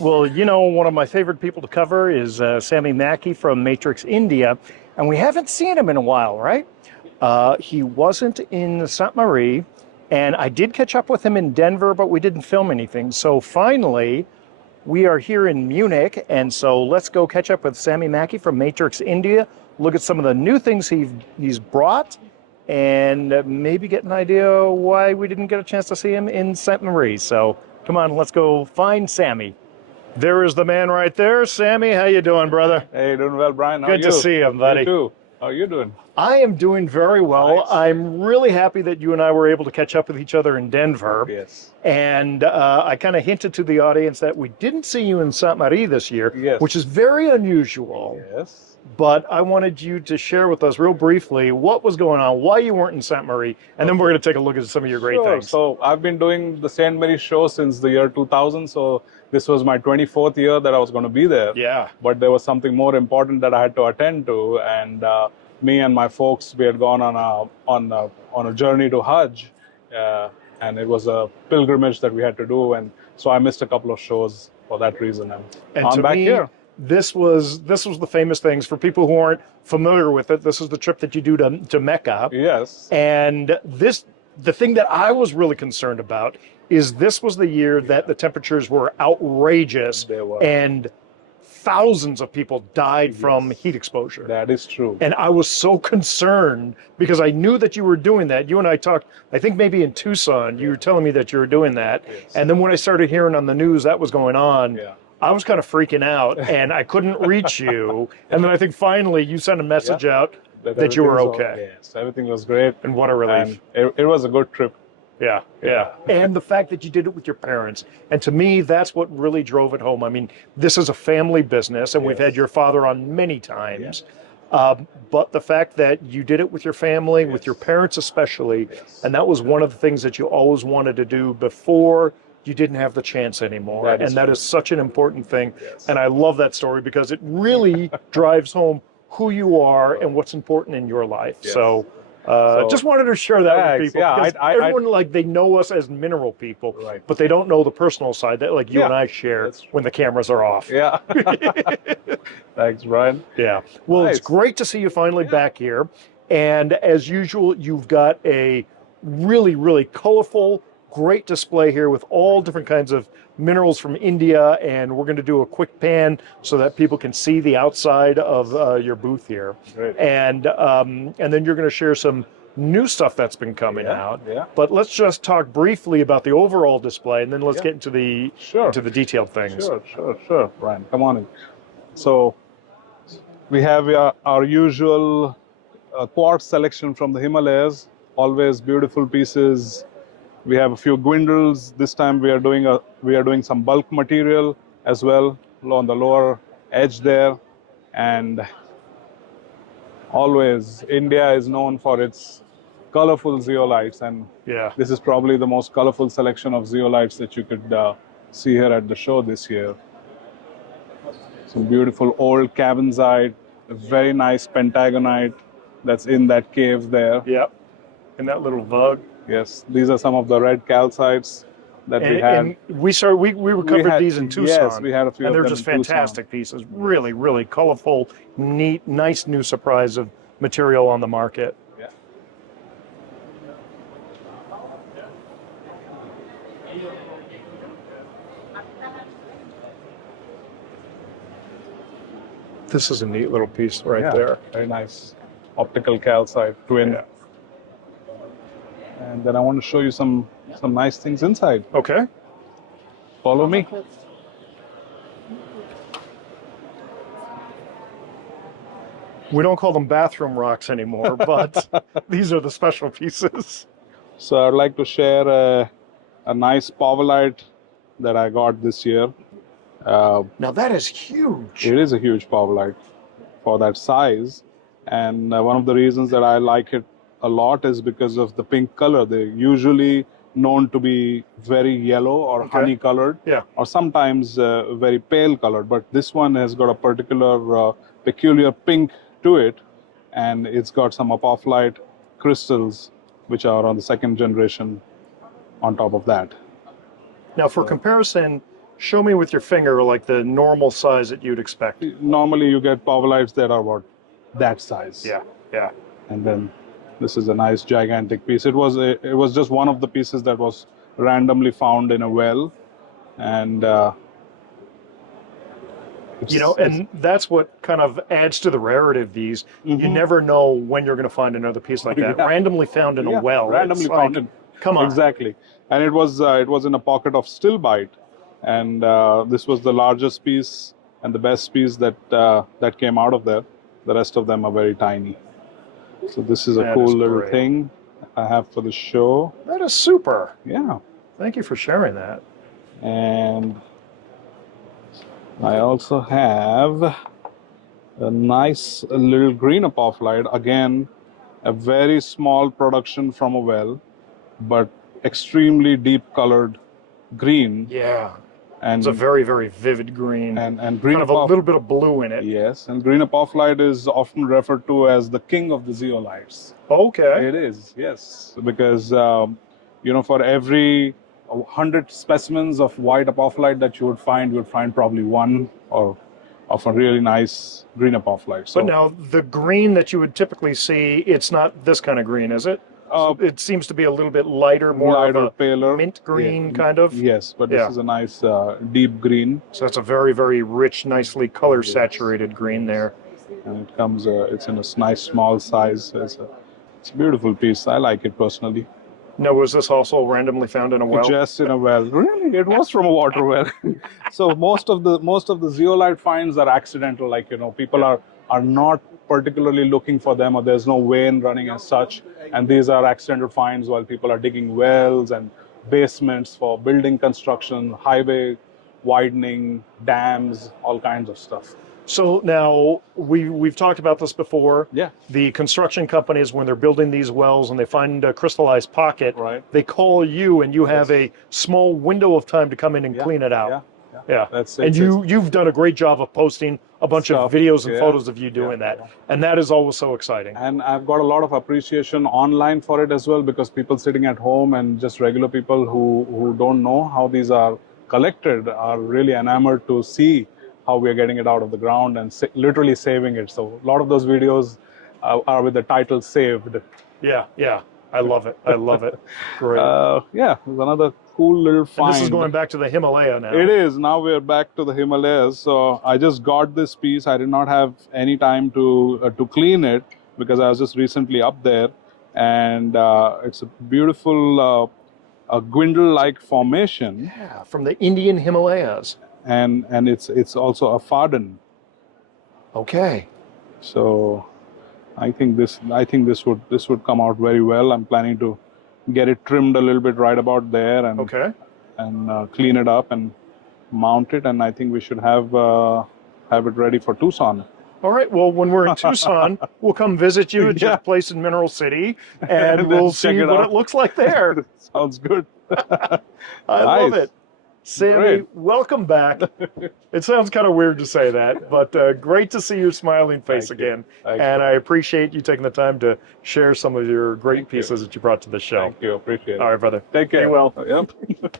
right, well, you know, one of my favorite people to cover is Sami Makki from Matrix India, and we haven't seen him in a while, right? He wasn't in Sainte Marie, and I did catch up with him in Denver, but we didn't film anything. So finally, we are here in Munich, and so let's go catch up with Sami Makki from Matrix India, look at some of the new things he's brought, and maybe get an idea why we didn't get a chance to see him in Sainte Marie. So come on, let's go find Sammy. There is the man right there. Sammy, how you doing, brother? Hey, doing well, Brian. How Good are you? to see you, buddy. You too. How are you doing? I am doing very well. Nice. I'm really happy that you and I were able to catch up with each other in Denver. Yes. And I kind of hinted to the audience that we didn't see you in Sainte Marie this year, Yes. which is very unusual. Yes. But I wanted you to share with us real briefly what was going on, why you weren't in Sainte Marie, and then we're going to take a look at some of your great Sure. things. So I've been doing the Saint Mary show since the year 2000. So this was my 24th year that I was going to be there. Yeah. But there was something more important that I had to attend to, and me and my folks, we had gone on a journey to Hajj, and it was a pilgrimage that we had to do, and so I missed a couple of shows for that reason. And I'm to back me, here. This was the famous things. For people who aren't familiar with it, this is the trip that you do to Mecca. Yes. And the thing that I was really concerned about is this was the year that the temperatures were outrageous. They were. And thousands of people died from heat exposure. That is true. And I was so concerned because I knew that you were doing that. You and I talked, I think maybe in Tucson, you were telling me that you were doing that. Yes. And then when I started hearing on the news that was going on, Yeah. I was kind of freaking out and I couldn't reach you. And then I think finally you sent a message out that you were everything was okay. Yes, everything was great. And what a relief. And it was a good trip. Yeah. And the fact that you did it with your parents. And to me, that's what really drove it home. I mean, this is a family business, and we've had your father on many times. But the fact that you did it with your family, with your parents especially, and that was one of the things that you always wanted to do before you didn't have the chance anymore. That is such an important thing. And I love that story because it really drives home who you are and what's important in your life. So just wanted to share that with people. Yeah, because everyone, they know us as mineral people, but they don't know the personal side that like you and I share when the cameras are off. Yeah. Thanks, Brian. Yeah. Well, Nice. it's great to see you finally back here. And as usual, you've got a really, really colorful, great display here with all different kinds of minerals from India. And we're going to do a quick pan so that people can see the outside of your booth here. Great. And then you're going to share some new stuff that's been coming out. Yeah. But let's just talk briefly about the overall display, and then let's get into the detailed things. Sure, Brian. Come on in. So we have our usual quartz selection from the Himalayas. Always beautiful pieces. We have a few gwindles. This time we are doing some bulk material as well on the lower edge there. And always India is known for its colorful zeolites, and this is probably the most colorful selection of zeolites that you could see here at the show this year. Some beautiful old cavensite, a very nice pentagonite that's in that cave there. Yep, in that little bug. Yes, these are some of the red calcites that we had. And we recovered these in Tucson. Yes, we had a few and of they're them just in Tucson. fantastic pieces. Really, really colorful, neat, nice new surprise of material on the market. Yeah. This is a neat little piece right there. Very nice. Optical calcite twin. Yeah. And then I want to show you some nice things inside. Okay. Follow me. We don't call them bathroom rocks anymore, but these are the special pieces. So I'd like to share a nice powellite that I got this year. Now that is huge. It is a huge powellite for that size. And one of the reasons that I like it a lot is because of the pink color. They're usually known to be very yellow or honey colored, or sometimes very pale colored. But this one has got a particular peculiar pink to it, and it's got some apophyllite crystals, which are on the second generation on top of that. Now, for comparison, Show me with your finger like the normal size that you'd expect. Normally you get powelites that are what, that size. Yeah, yeah. And then this is a nice gigantic piece. It was just one of the pieces that was randomly found in a well, and and that's what kind of adds to the rarity of these. You never know when you're going to find another piece like that, Yeah. randomly found in a well. randomly It's found like, in, come on. exactly. And it was in a pocket of stilbite, and this was the largest piece and the best piece that that came out of there. The rest of them are very tiny. So this is a That cool is little great. thing I have for the show. That is super. Yeah. Thank you for sharing that. And I also have a nice little green apophyllite. Again, a very small production from a well, but extremely deep colored green. Yeah. And It's a very, very vivid green. and green Kind of a little bit of blue in it. Yes, and green apophyllite is often referred to as the king of the zeolites. Okay. It is, yes, because for every 100 specimens of white apophyllite that you would find probably one or of a really nice green apophyllite. So, But now, the green that you would typically see, it's not this kind of green, is it? It seems to be a little bit lighter, more lighter, of a paler, mint green yeah, kind of. Yes, but Yeah. this is a nice deep green, So that's a very, very rich, nicely color saturated green there. and it comes. It's in a nice small size. It's a beautiful piece. I like it personally. Now, was this also randomly found in a well? Just in a well. Really, it was from a water well. So most of the zeolite finds are accidental. Like people are not particularly looking for them, or there's no vein running as such. And these are accidental finds while people are digging wells and basements for building construction, highway widening, dams, all kinds of stuff. So now we've talked about this before. Yeah. The construction companies, when they're building these wells and they find a crystallized pocket, Right. they call you, and you have a small window of time to come in and clean it out. Yeah. That's And it. you've done a great job of posting a bunch of Stuff, videos and yeah, photos of you doing that. And that is always so exciting. And I've got a lot of appreciation online for it as well, because people sitting at home and just regular people who don't know how these are collected are really enamored to see how we are getting it out of the ground and literally saving it. So a lot of those videos are with the title "Saved." Yeah, yeah. I love it. I love it. Great. Yeah, there's another cool little find. And this is going back to the Himalaya now. It is. Now we're back to the Himalayas. So I just got this piece. I did not have any time to clean it because I was just recently up there, and it's a beautiful gwindle-like formation. Yeah, from the Indian Himalayas. And it's also a farden. Okay. So I think this would come out very well. I'm planning to get it trimmed a little bit right about there and clean it up and mount it, and I think we should have it ready for Tucson. All right. Well, when we're in Tucson, we'll come visit you at your place in Mineral City, and we'll see what it looks like there. Sounds good. I love it. Sammy, Great. welcome back. It sounds kind of weird to say that, but great to see your smiling face again. And I appreciate you taking the time to share some of your great pieces that you brought to the show. Thank you. Appreciate it. All right, brother. Take care. Be well. Yep.